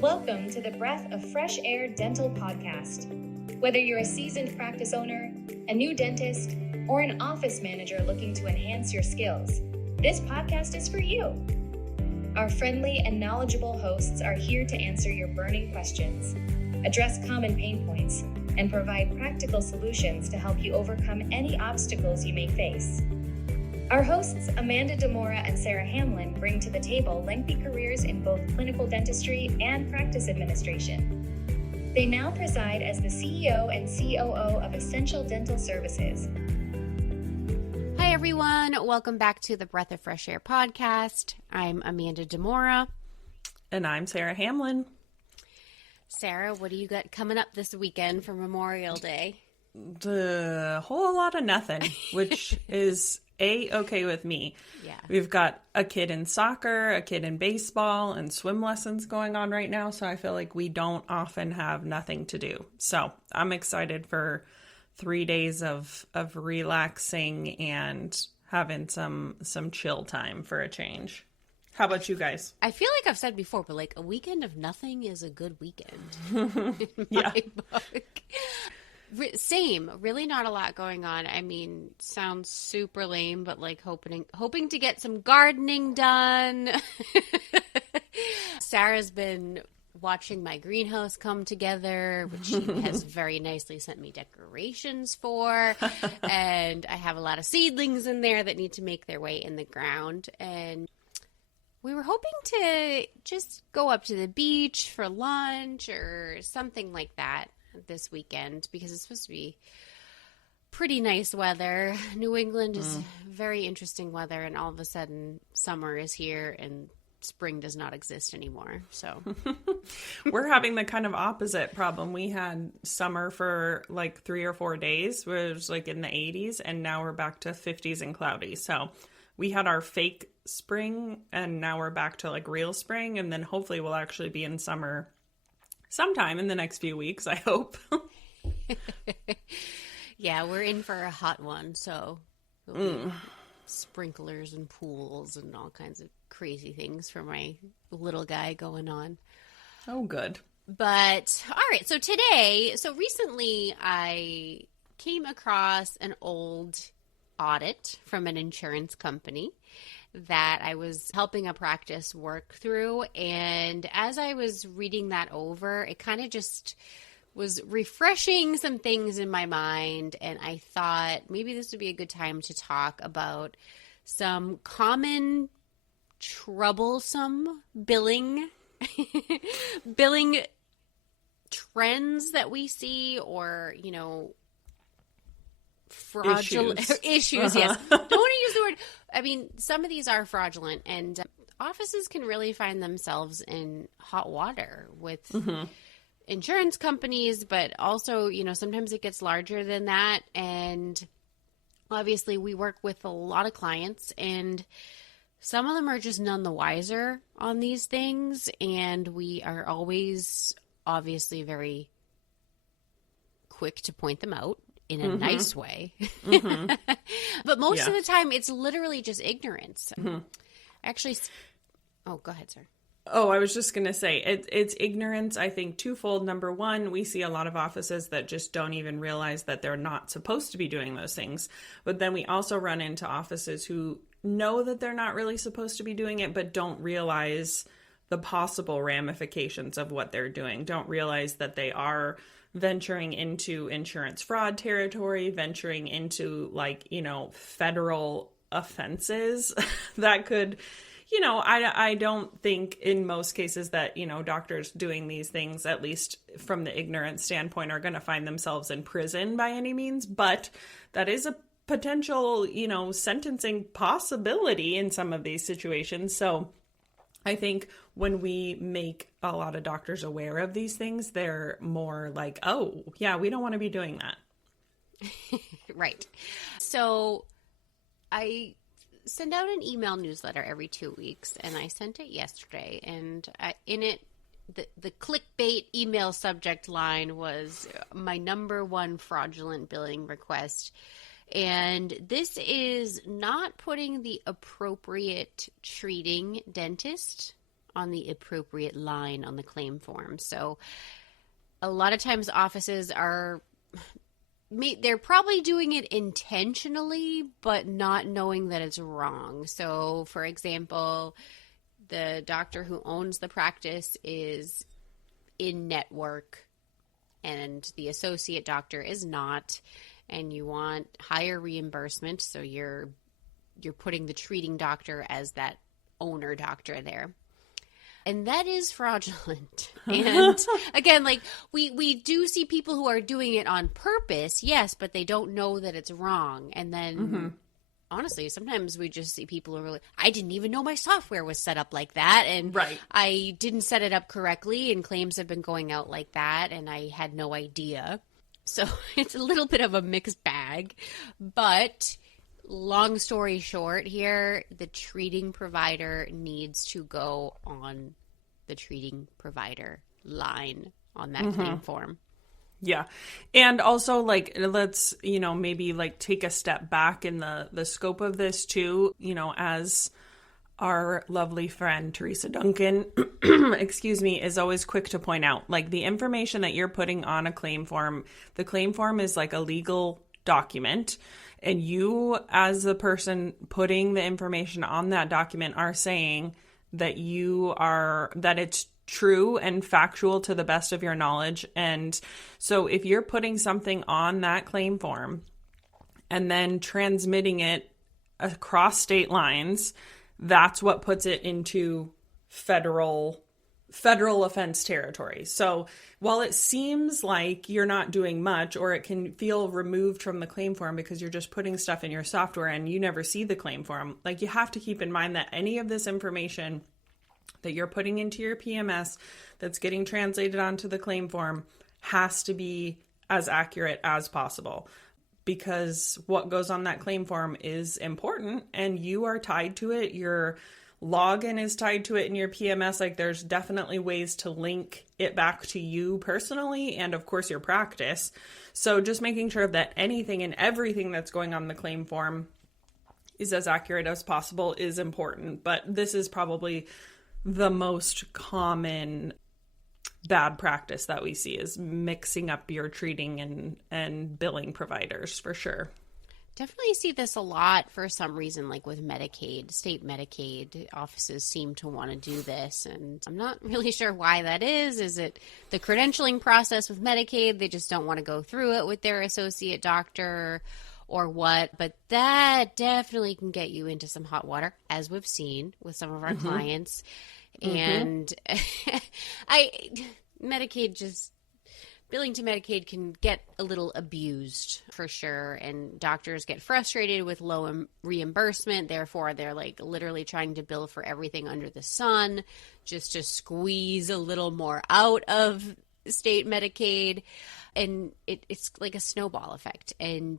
Welcome to the Breath of Fresh Air Dental Podcast. Whether you're a seasoned practice owner, a new dentist, or an office manager looking to enhance your skills, this podcast is for you. Our friendly and knowledgeable hosts are here to answer your burning questions, address common pain points, and provide practical solutions to help you overcome any obstacles you may face. Our hosts, Amanda Demora and Sarah Hamlin, bring to the table lengthy careers in both clinical dentistry and practice administration. They now preside as the CEO and COO of Essential Dental Services. Hi, everyone. Welcome back to the Breath of Fresh Air podcast. I'm Amanda Demora. And I'm Sarah Hamlin. Sarah, what do you got coming up this weekend for Memorial Day? A whole lot of nothing, which is okay with me. Yeah. We've got a kid in soccer, a kid in baseball, and swim lessons going on right now, so I feel like we don't often have nothing to do. So I'm excited for 3 days of relaxing and having some chill time for a change. How about you guys? I feel like I've said before, but like a weekend of nothing is a good weekend. In Yeah. my book. Same. Really not a lot going on. I mean, sounds super lame, but like hoping to get some gardening done. Sarah's been watching my greenhouse come together, which she has very nicely sent me decorations for. And I have a lot of seedlings in there that need to make their way in the ground. And we were hoping to just go up to the beach for lunch or something like that this weekend because it's supposed to be pretty nice weather. New England is very interesting weather, and all of a sudden summer is here and spring does not exist anymore. So we're having the kind of opposite problem. We had summer for like 3 or 4 days, where it was like in the 80s, and now we're back to 50s and cloudy. So we had our fake spring, and now we're back to like real spring, and then hopefully we'll actually be in summer sometime in the next few weeks, I hope. Yeah, we're in for a hot one, so there'll be sprinklers and pools and all kinds of crazy things for my little guy going on. Oh, good. But, all right, so recently I came across an old audit from an insurance company that I was helping a practice work through. And as I was reading that over, it kind of just was refreshing some things in my mind. And I thought maybe this would be a good time to talk about some common troublesome billing trends that we see, or, you know, fraudulent issues. Yes. Don't want to use the word. I mean, some of these are fraudulent, and offices can really find themselves in hot water with insurance companies, but also, you know, sometimes it gets larger than that. And obviously we work with a lot of clients, and some of them are just none the wiser on these things. And we are always obviously very quick to point them out in a nice way. But most of the time, it's literally just ignorance. Actually, go ahead, sir. Oh, I was just going to say, it's ignorance, I think, twofold. Number one, we see a lot of offices that just don't even realize that they're not supposed to be doing those things. But then we also run into offices who know that they're not really supposed to be doing it, but don't realize the possible ramifications of what they're doing. Don't realize that they are venturing into insurance fraud territory, venturing into, like, you know, federal offenses that could, you know, I don't think in most cases that, you know, doctors doing these things, at least from the ignorant standpoint, are going to find themselves in prison by any means. But that is a potential, you know, sentencing possibility in some of these situations. So I think when we make a lot of doctors aware of these things, they're more like, oh, yeah, we don't want to be doing that. Right. So I send out an email newsletter every 2 weeks, and I sent it yesterday. And in it, the clickbait email subject line was my number one fraudulent billing request. And this is not putting the appropriate treating dentist on the appropriate line on the claim form. So a lot of times offices they're probably doing it intentionally, but not knowing that it's wrong. So, for example, the doctor who owns the practice is in network and the associate doctor is not, and you want higher reimbursement, so you're putting the treating doctor as that owner doctor there. And that is fraudulent. And again, like we do see people who are doing it on purpose, yes, but they don't know that it's wrong. And then honestly, sometimes we just see people who are like, I didn't even know my software was set up like that. And I didn't set it up correctly. And claims have been going out like that. And I had no idea. So it's a little bit of a mixed bag. But long story short here, the treating provider needs to go on the treating provider line on that claim form. Yeah. And also, like, let's, maybe like take a step back in the scope of this too, as our lovely friend Teresa Duncan, is always quick to point out, like, the information that you're putting on a claim form, the claim form is like a legal document. And you, as the person putting the information on that document, are saying that that it's true and factual to the best of your knowledge. And so if you're putting something on that claim form and then transmitting it across state lines, that's what puts it into federal offense territory. So while it seems like you're not doing much, or it can feel removed from the claim form because you're just putting stuff in your software and you never see the claim form, like, you have to keep in mind that any of this information that you're putting into your PMS that's getting translated onto the claim form has to be as accurate as possible, because what goes on that claim form is important and you are tied to it. Your login is tied to it in your PMS. Like, there's definitely ways to link it back to you personally and, of course, your practice. So just making sure that anything and everything that's going on the claim form is as accurate as possible is important. But this is probably the most common bad practice that we see, is mixing up your treating and billing providers, for sure. Definitely see this a lot for some reason, like with Medicaid. State Medicaid offices seem to want to do this, and I'm not really sure why that is. Is it the credentialing process with Medicaid? They just don't want to go through it with their associate doctor, or what? But that definitely can get you into some hot water, as we've seen with some of our clients. And billing to Medicaid can get a little abused, for sure, and doctors get frustrated with low reimbursement. Therefore, they're like literally trying to bill for everything under the sun just to squeeze a little more out of state Medicaid. And it's like a snowball effect. And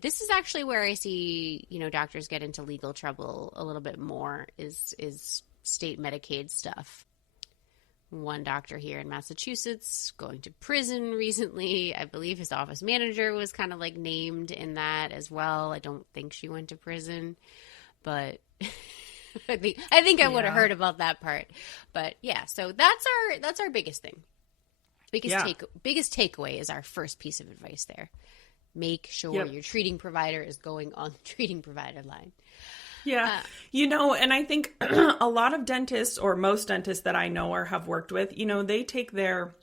this is actually where I see, doctors get into legal trouble a little bit more, is state Medicaid stuff. One doctor here in Massachusetts going to prison recently. I believe his office manager was kind of like named in that as well. I don't think she went to prison, but I think I would have heard about that part. But yeah, so that's our biggest thing. Biggest takeaway is our first piece of advice there. Make sure your treating provider is going on the treating provider line. Yeah. And I think a lot of dentists, or most dentists that I know or have worked with, they take their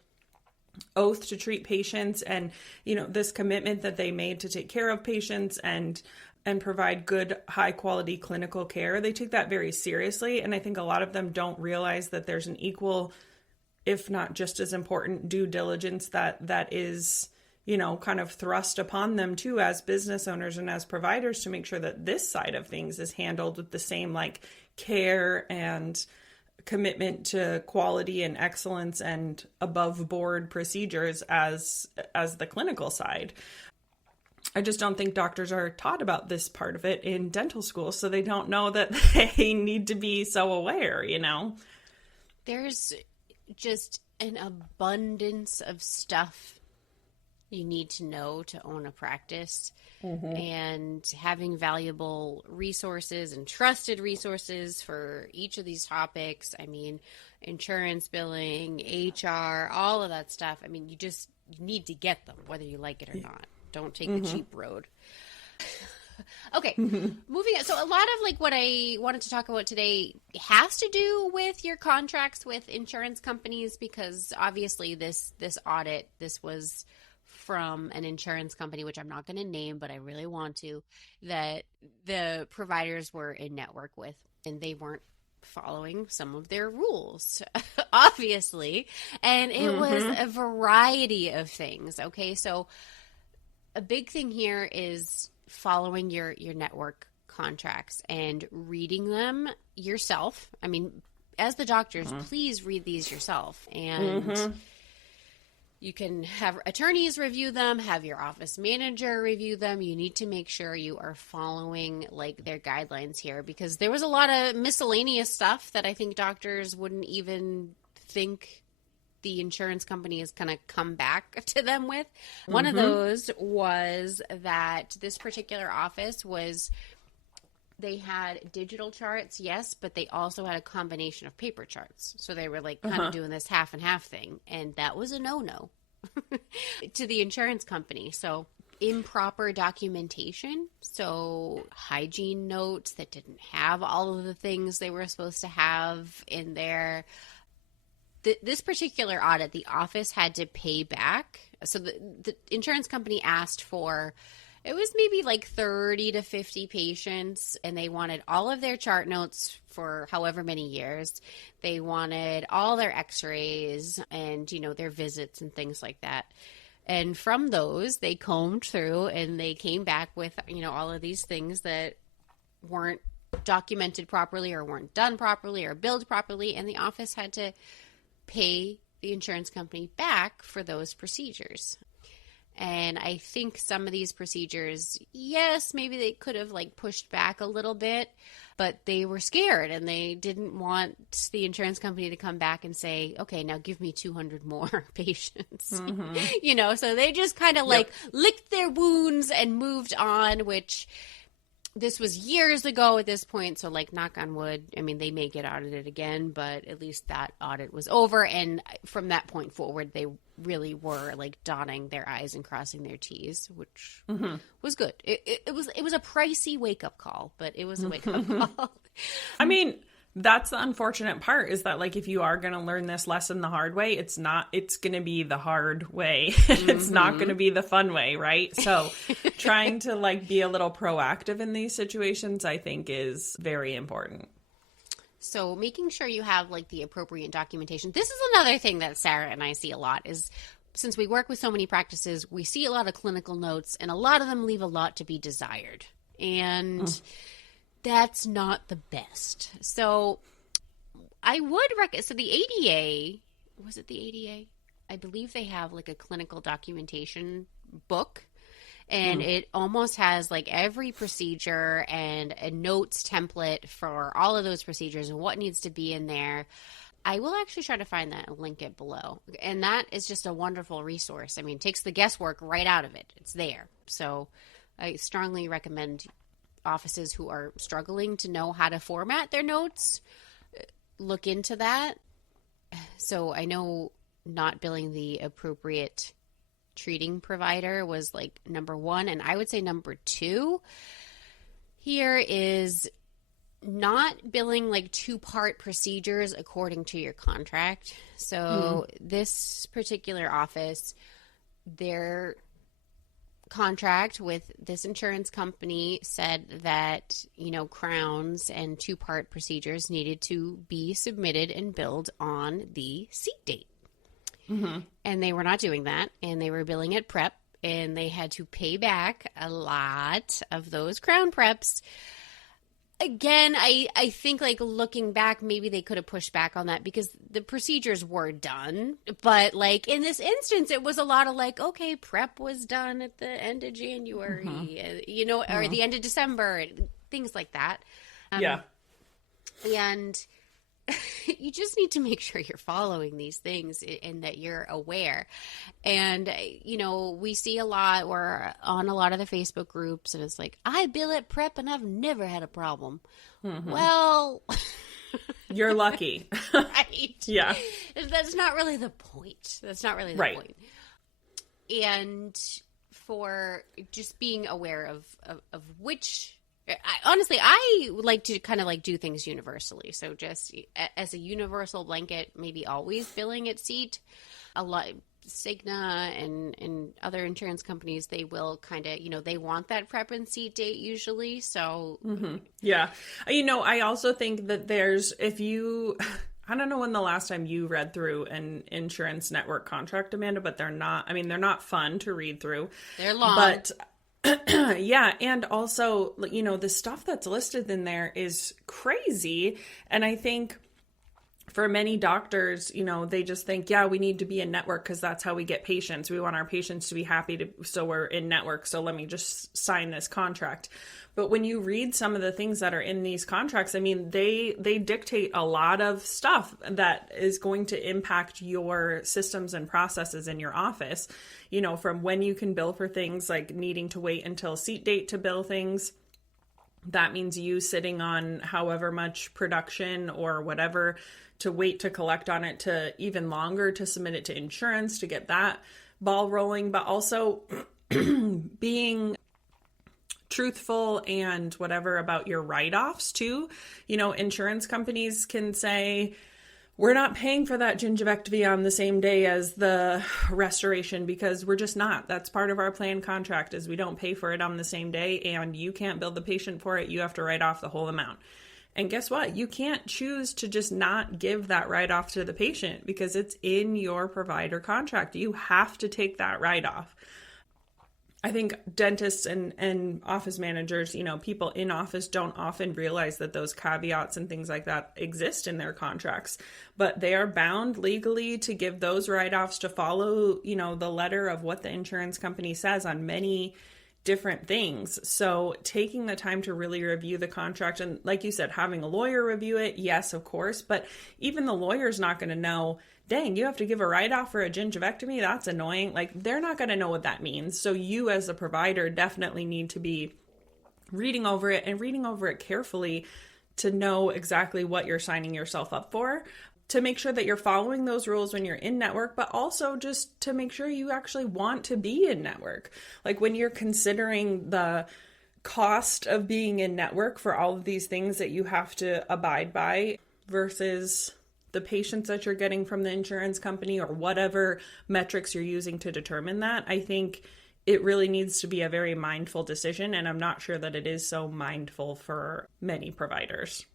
oath to treat patients and, this commitment that they made to take care of patients and provide good, high quality clinical care. They take that very seriously. And I think a lot of them don't realize that there's an equal, if not just as important, due diligence that is, kind of thrust upon them too, as business owners and as providers, to make sure that this side of things is handled with the same like care and commitment to quality and excellence and above board procedures as the clinical side. I just don't think doctors are taught about this part of it in dental school, so they don't know that they need to be so aware, There's just an abundance of stuff you need to know to own a practice. And having valuable resources and trusted resources for each of these topics. I mean, insurance billing, HR, all of that stuff. I mean, you need to get them, whether you like it or not. Don't take the cheap road. Okay, moving on. So a lot of like what I wanted to talk about today has to do with your contracts with insurance companies, because obviously this audit, this was from an insurance company, which I'm not going to name, but I really want to, that the providers were in network with, and they weren't following some of their rules, obviously. And it was a variety of things. Okay, so a big thing here is following your network contracts and reading them yourself. I mean, as the doctors, please read these yourself. And you can have attorneys review them, have your office manager review them. You need to make sure you are following like their guidelines here, because there was a lot of miscellaneous stuff that I think doctors wouldn't even think the insurance company is going to come back to them with. One of those was that this particular office they had digital charts, yes, but they also had a combination of paper charts. So they were like kind of doing this half and half thing. And that was a no-no to the insurance company. So improper documentation. So hygiene notes that didn't have all of the things they were supposed to have in there. This particular audit, the office had to pay back. So the insurance company asked for, it was maybe like 30 to 50 patients, and they wanted all of their chart notes for however many years. They wanted all their x-rays and, their visits and things like that. And from those, they combed through and they came back with, all of these things that weren't documented properly or weren't done properly or billed properly, and the office had to pay the insurance company back for those procedures. And I think some of these procedures, yes, maybe they could have like pushed back a little bit, but they were scared and they didn't want the insurance company to come back and say, okay, now give me 200 more patients. So they just kind of like licked their wounds and moved on, which this was years ago at this point. So like, knock on wood, I mean, they may get audited again, but at least that audit was over. And from that point forward, they really were like dotting their I's and crossing their T's, which was good. It was a pricey wake up call, but it was a wake up call. I mean, that's the unfortunate part, is that like if you are going to learn this lesson the hard way, it's going to be the hard way. It's not going to be the fun way, right? So trying to like be a little proactive in these situations, I think, is very important. So making sure you have like the appropriate documentation. This is another thing that Sarah and I see a lot, is since we work with so many practices, we see a lot of clinical notes and a lot of them leave a lot to be desired. And that's not the best. So I would recommend, so the ADA, was it the ADA? I believe they have like a clinical documentation book, and it almost has like every procedure and a notes template for all of those procedures and what needs to be in there. I will actually try to find that and link it below. And that is just a wonderful resource. I mean, it takes the guesswork right out of it. It's there. So I strongly recommend offices who are struggling to know how to format their notes look into that. So I know not billing the appropriate treating provider was like number one, and I would say number two here is not billing like two-part procedures according to your contract. So this particular office, their contract with this insurance company said that, crowns and two-part procedures needed to be submitted and billed on the seat date. And they were not doing that, and they were billing at prep, and they had to pay back a lot of those crown preps. Again, I think like looking back, maybe they could have pushed back on that because the procedures were done. But like in this instance, it was a lot of like, okay, prep was done at the end of January, or the end of December, things like that. And you just need to make sure you're following these things and that you're aware. And, we see a lot, we're on a lot of the Facebook groups, and it's like, I bill at prep and I've never had a problem. Mm-hmm. Well, you're lucky. Right. Yeah. That's not really the point. That's not really the point. And for just being aware of which, honestly, I like to kind of like do things universally. So just as a universal blanket, maybe always billing at seat. A lot, Cigna and other insurance companies, they will kind of, they want that prep and seat date usually. So yeah, I also think that I don't know when the last time you read through an insurance network contract, Amanda, but they're not fun to read through. They're long. But yeah, and also, the stuff that's listed in there is crazy. And I think for many doctors, they just think, yeah, we need to be in network because that's how we get patients. We want our patients to be happy so we're in network. So let me just sign this contract. But when you read some of the things that are in these contracts, they dictate a lot of stuff that is going to impact your systems and processes in your office, from when you can bill for things like needing to wait until seat date to bill things. That means you sitting on however much production or whatever to wait to collect on it, to even longer to submit it to insurance to get that ball rolling, but also being truthful and whatever about your write-offs too. Insurance companies can say, we're not paying for that gingivectomy on the same day as the restoration because we're just not. That's part of our plan contract is we don't pay for it on the same day, and you can't bill the patient for it. You have to write off the whole amount. And guess what? You can't choose to just not give that write-off to the patient because it's in your provider contract. You have to take that write-off. I think dentists and office managers, people in office don't often realize that those caveats and things like that exist in their contracts, but they are bound legally to give those write-offs, to follow, the letter of what the insurance company says on many different things. So taking the time to really review the contract, and like you said, having a lawyer review it, yes, of course, but even the lawyer's not going to know, dang, you have to give a write-off for a gingivectomy? That's annoying. Like, they're not going to know what that means. So you as a provider definitely need to be reading over it and reading over it carefully to know exactly what you're signing yourself up for, to make sure that you're following those rules when you're in network, but also just to make sure you actually want to be in network. Like when you're considering the cost of being in network for all of these things that you have to abide by versus the patients that you're getting from the insurance company or whatever metrics you're using to determine that, I think it really needs to be a very mindful decision. And I'm not sure that it is so mindful for many providers.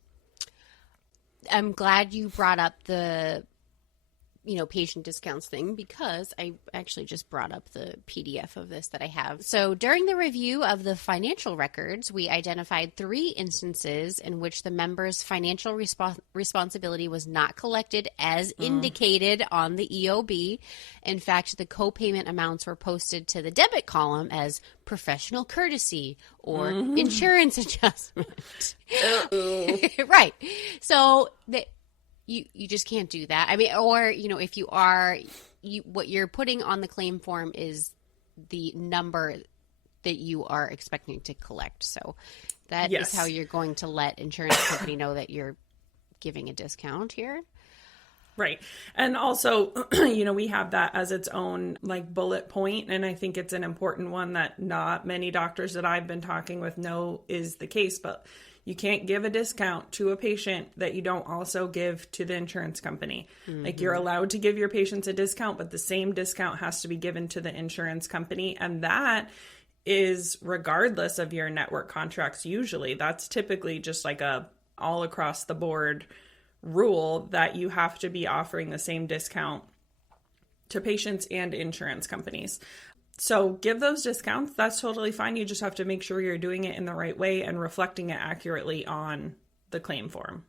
I'm glad you brought up the, patient discounts thing, because I actually just brought up the PDF of this that I have. So during the review of the financial records, we identified 3 instances in which the member's financial responsibility was not collected as indicated on the EOB. In fact, the co-payment amounts were posted to the debit column as professional courtesy or insurance adjustment. Right. So you just can't do that. Or, if you are, what you're putting on the claim form is the number that you are expecting to collect. So that is how you're going to let insurance company know that you're giving a discount here. Right. And also, we have that as its own bullet point. And I think it's an important one that not many doctors that I've been talking with know is the case. But you can't give a discount to a patient that you don't also give to the insurance company. Mm-hmm. You're allowed to give your patients a discount, but the same discount has to be given to the insurance company. And that is regardless of your network contracts. Usually that's typically just a all across the board rule that you have to be offering the same discount to patients and insurance companies. So give those discounts. That's totally fine. You just have to make sure you're doing it in the right way and reflecting it accurately on the claim form.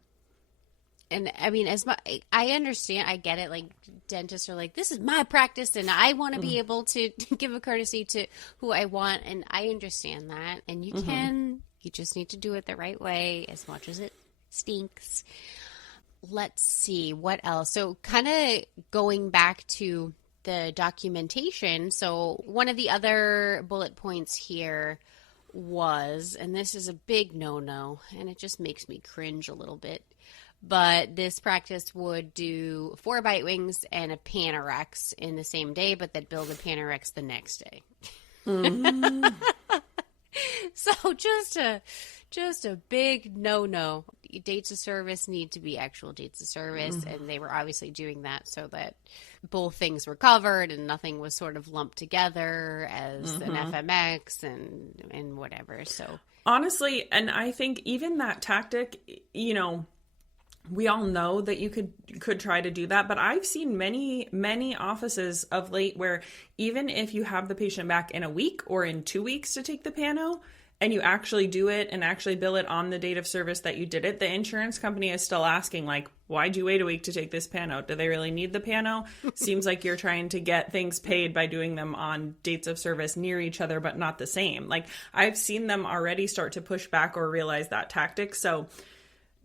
And I understand, I get it. Dentists are this is my practice and I want to be able to give a courtesy to who I want. And I understand that. And you just need to do it the right way as much as it stinks. Let's see, what else? So kind of going back to the documentation. So one of the other bullet points here was, and this is a big no-no, and it just makes me cringe a little bit, but this practice would do 4 bite wings and a Panorex in the same day, but they'd bill the Panorex the next day. Mm. So just a big no-no. Dates of service need to be actual dates of service, and they were obviously doing that so that both things were covered and nothing was sort of lumped together as an FMX and whatever. So honestly, and I think even that tactic, you know, we all know that you could try to do that, but I've seen many offices of late where even if you have the patient back in a week or in 2 weeks to take the pano, and you actually do it and actually bill it on the date of service that you did it, the insurance company is still asking, like, why'd you wait a week to take this pano? Do they really need the pano? Seems like you're trying to get things paid by doing them on dates of service near each other, but not the same. Like, I've seen them already start to push back or realize that tactic. So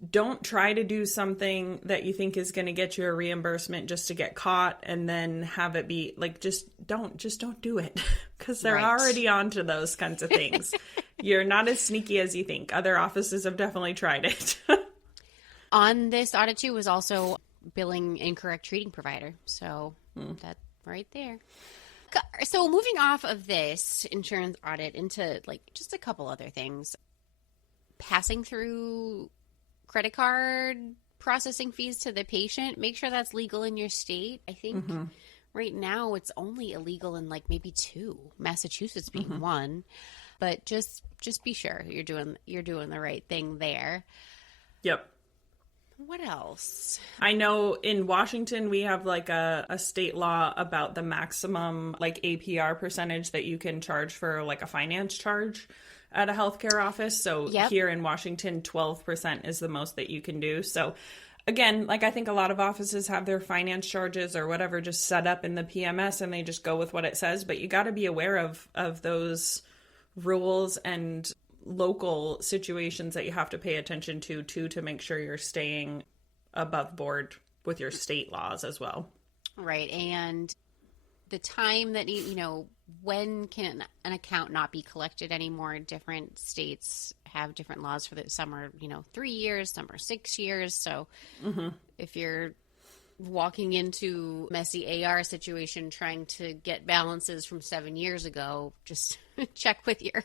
don't try to do something that you think is going to get you a reimbursement just to get caught and then have it be like, just don't do it, because they're already onto those kinds of things. You're not as sneaky as you think. Other offices have definitely tried it. On this audit too was also billing incorrect treating provider. So that right there. So moving off of this insurance audit into like just a couple other things. Passing through credit card processing fees to the patient, make sure that's legal in your state. I think right now it's only illegal in like maybe 2, Massachusetts being one, but just be sure you're doing the right thing there. Yep. What else? I know in Washington we have like a state law about the maximum like APR percentage that you can charge for like a finance charge at a healthcare office. So here in Washington, 12% is the most that you can do. So again, like I think a lot of offices have their finance charges or whatever just set up in the PMS and they just go with what it says. But you got to be aware of those rules and local situations that you have to pay attention to make sure you're staying above board with your state laws as well. Right. And the time that, you know, when can an account not be collected anymore? Different states have different laws for that. Some are, 3 years, some are 6 years. So if you're walking into messy AR situation trying to get balances from 7 years ago, just check with your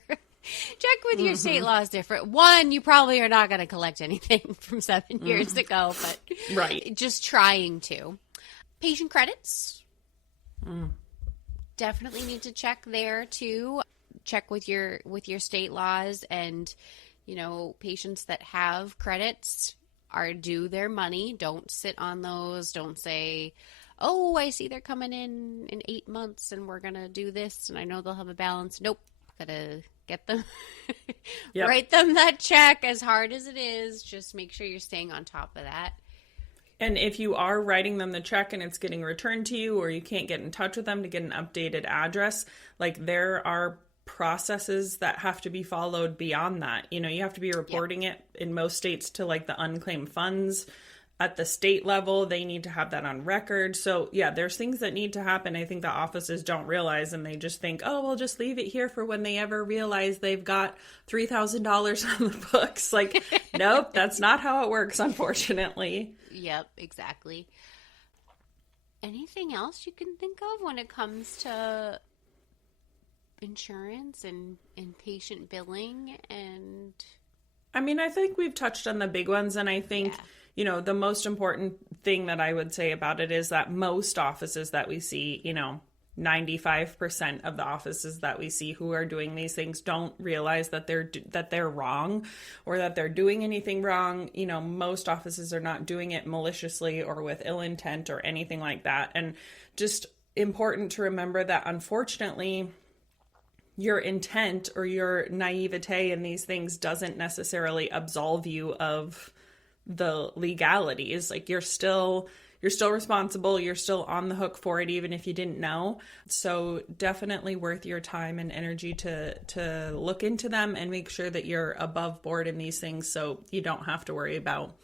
state laws different. One, you probably are not going to collect anything from 7 years ago, but just trying to. Patient credits. Definitely need to check there too. Check with your state laws, and patients that have credits are due their money. Don't sit on those. Don't say, oh, I see they're coming in 8 months and we're gonna do this and I know they'll have a balance. Nope. Gotta get them write them that check, as hard as it is. Just make sure you're staying on top of that. And if you are writing them the check and it's getting returned to you, or you can't get in touch with them to get an updated address, like there are processes that have to be followed beyond that. You have to be reporting it in most states to like the unclaimed funds. At the state level, they need to have that on record. So yeah, there's things that need to happen. I think the offices don't realize, and they just think, oh, we'll just leave it here for when they ever realize they've got $3,000 on the books. Like, nope, that's not how it works, unfortunately. Yep, exactly. Anything else you can think of when it comes to insurance and patient billing? And I mean, I think we've touched on the big ones, and I think the most important thing that I would say about it is that most offices that we see, 95% of the offices that we see who are doing these things don't realize that they're wrong or that they're doing anything wrong. Most offices are not doing it maliciously or with ill intent or anything like that. And just important to remember that, unfortunately, your intent or your naivete in these things doesn't necessarily absolve you of the legalities. Like you're still responsible. You're still on the hook for it, even if you didn't know. So definitely worth your time and energy to look into them and make sure that you're above board in these things, so you don't have to worry about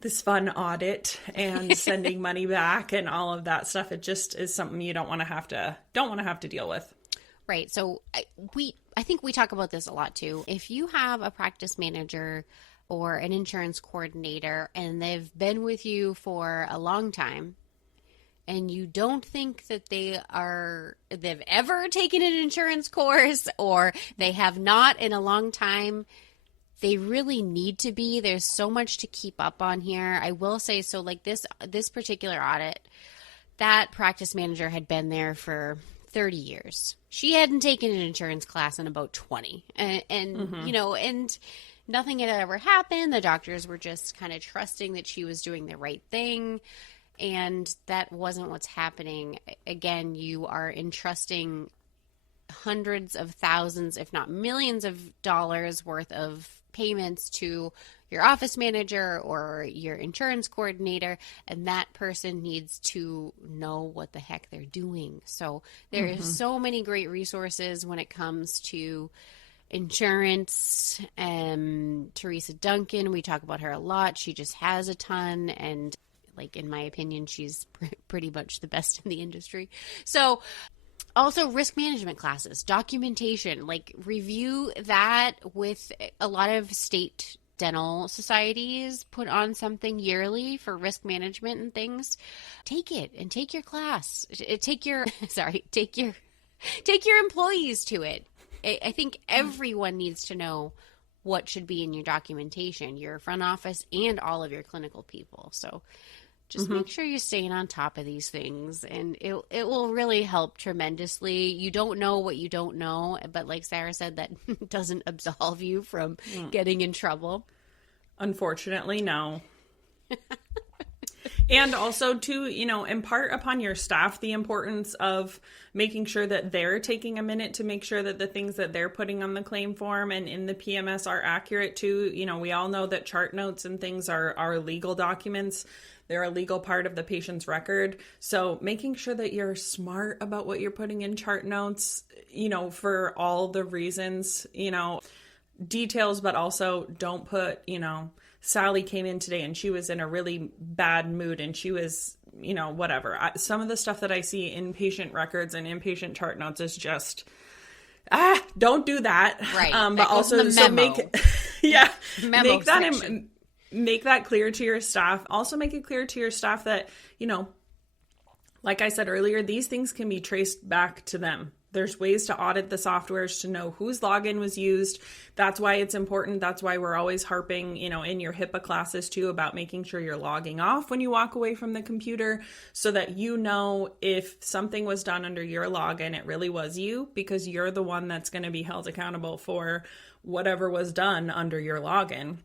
this fun audit and sending money back and all of that stuff. It just is something you don't want to have to deal with. Right. So I think we talk about this a lot too. If you have a practice manager or an insurance coordinator and they've been with you for a long time and you don't think that they've ever taken an insurance course or they have not in a long time, they really need to be. There's so much to keep up on here. I will say, so like this particular audit, that practice manager had been there for 30 years. She hadn't taken an insurance class in about 20. And you know, and nothing had ever happened. The doctors were just kind of trusting that she was doing the right thing. And that wasn't what's happening. Again, you are entrusting hundreds of thousands, if not millions of dollars worth of payments to your office manager or your insurance coordinator, and that person needs to know what the heck they're doing. So there are so many great resources when it comes to insurance. Teresa Duncan, we talk about her a lot. She just has a ton, and like in my opinion, she's pretty much the best in the industry. So also risk management classes, documentation, like review that with a lot of state dental societies put on something yearly for risk management and things. Take it and take your class. Take your employees to it. I think everyone needs to know what should be in your documentation, your front office and all of your clinical people. So just make sure you're staying on top of these things, and it will really help tremendously. You don't know what you don't know, but like Sarah said, that doesn't absolve you from getting in trouble. Unfortunately, no. And also to, impart upon your staff the importance of making sure that they're taking a minute to make sure that the things that they're putting on the claim form and in the PMS are accurate too. We all know that chart notes and things are legal documents. They're a legal part of the patient's record. So making sure that you're smart about what you're putting in chart notes, for all the reasons, details, but also don't put, Sally came in today and she was in a really bad mood and she was, whatever. Some of the stuff that I see in patient records and inpatient chart notes is just, don't do that. Right. But also, so make section. Make that clear to your staff. Also make it clear to your staff that, like I said earlier, these things can be traced back to them. There's ways to audit the softwares to know whose login was used. That's why it's important. That's why we're always harping, in your HIPAA classes too, about making sure you're logging off when you walk away from the computer so that if something was done under your login, it really was you, because you're the one that's going to be held accountable for whatever was done under your login.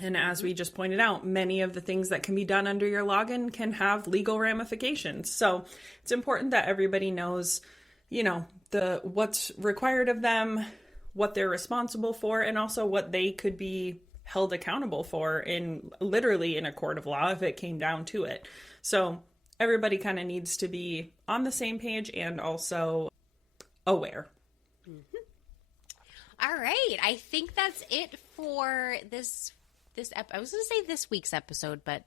And as we just pointed out, many of the things that can be done under your login can have legal ramifications. So it's important that everybody knows what's required of them, what they're responsible for, and also what they could be held accountable for in a court of law if it came down to it. So everybody kind of needs to be on the same page and also aware. All right. I think that's it for this I was going to say this week's episode, but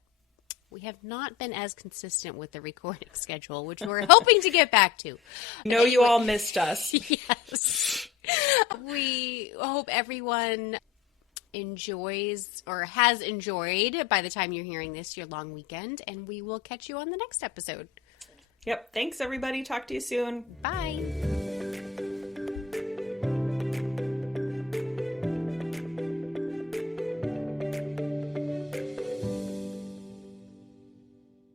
we have not been as consistent with the recording schedule, which we're hoping to get back to. Anyway, you all missed us. Yes. We hope everyone enjoys or has enjoyed, by the time you're hearing this, your long weekend, and we will catch you on the next episode. Yep. Thanks, everybody. Talk to you soon. Bye.